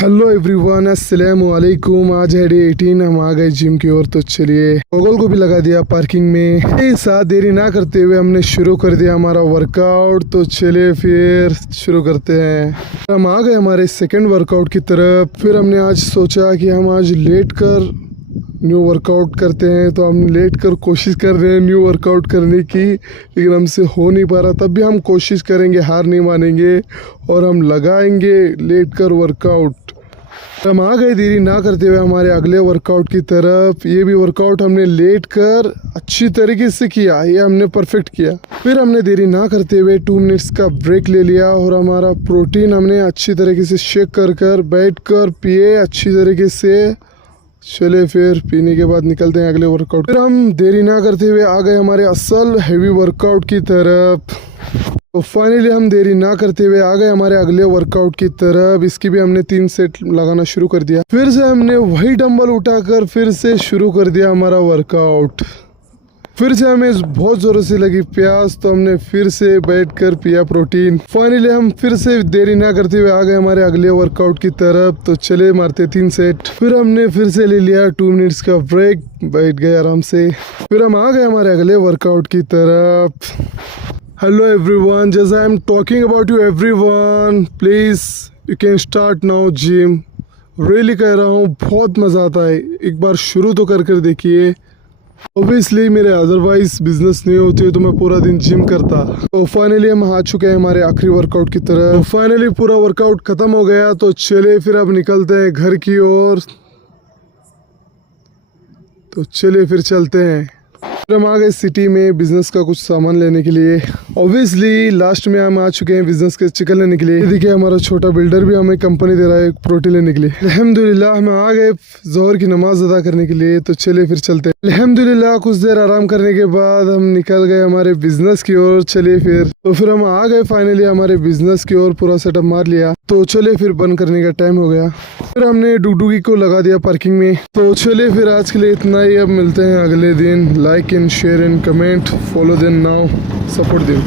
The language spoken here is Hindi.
हेलो एवरीवन, अस्सलाम वालेकुम। आज है डे 18, हम आ गए जिम की ओर। तो चलिए, गूगल को भी लगा दिया पार्किंग में। साथ देरी ना करते हुए हमने शुरू कर दिया हमारा वर्कआउट। तो चलिए फिर शुरू करते हैं। हम आ गए हमारे सेकंड वर्कआउट की तरफ। फिर हमने आज सोचा कि हम आज लेट कर न्यू वर्कआउट करते हैं। तो हम लेट कर कोशिश कर रहे हैं न्यू वर्कआउट करने की, लेकिन हमसे हो नहीं पा रहा। तब भी हम कोशिश करेंगे, हार नहीं मानेंगे और हम लगाएंगे लेट कर वर्कआउट। हम आ गए देरी ना करते हुए हमारे अगले वर्कआउट की तरफ। ये भी वर्कआउट हमने लेट कर अच्छी तरीके से किया, ये हमने परफेक्ट किया। फिर हमने देरी ना करते हुए 2 मिनट्स का ब्रेक ले लिया और हमारा प्रोटीन हमने अच्छी तरीके से शेक कर बैठ कर पिए अच्छी तरीके से। चले फिर पीने के बाद निकलते हैं अगले वर्कआउट। फिर हम देरी ना करते हुए आ गए हमारे असल हैवी वर्कआउट की तरफ। तो फाइनली हम देरी ना करते हुए आ गए हमारे अगले वर्कआउट की तरफ। इसकी भी हमने 3 सेट लगाना शुरू कर दिया। फिर से हमने वही डंबल उठाकर फिर से शुरू कर दिया हमारा वर्कआउट। फिर से हमें बहुत ज़ोरों से लगी प्यास, तो हमने फिर से बैठकर पिया प्रोटीन। फाइनली हम फिर से देरी ना करते हुए आ गए हमारे अगले वर्कआउट की तरफ। तो चले मारते 3 सेट। फिर हमने फिर से ले लिया 2 मिनट्स का ब्रेक, बैठ गए आराम से। फिर हम आ गए हमारे अगले वर्कआउट की तरफ। Hello everyone, just I am talking about you everyone, please you can start now gym. Really कह रहा हूँ, बहुत मज़ा आता है। एक बार शुरू तो कर देखिए। ऑब्वियसली मेरे अदरवाइज बिजनेस नहीं होती तो मैं पूरा दिन जिम करता। तो फाइनली हम आ चुके हैं हमारे आखिरी वर्कआउट की तरफ। तो फाइनली पूरा वर्कआउट खत्म हो गया। तो चले फिर अब निकलते हैं घर की ओर। तो चलिए फिर चलते हैं। फिर हम आ गए सिटी में बिजनेस का कुछ सामान लेने के लिए। ऑब्वियसली लास्ट में हम आ चुके हैं बिजनेस के चिकन लेने के लिए। देखिए हमारा छोटा बिल्डर भी हमें कंपनी दे रहा है प्रोटीन लेने के लिए। अल्हम्दुलिल्लाह हम आ गए जोहर की नमाज अदा करने के लिए। तो चलिए फिर चलते हैं। अल्हम्दुलिल्लाह कुछ देर आराम करने के बाद हम निकल गए हमारे बिजनेस की ओर। चलिए फिर हम आ गए फाइनली हमारे बिजनेस की ओर। पूरा सेटअप मार लिया। तो चलिए फिर बंद करने का टाइम हो गया। फिर हमने डुगडुगी को लगा दिया पार्किंग में। तो चलिए फिर आज के लिए इतना ही। अब मिलते हैं अगले दिन। Like and share and comment, follow them now, support them.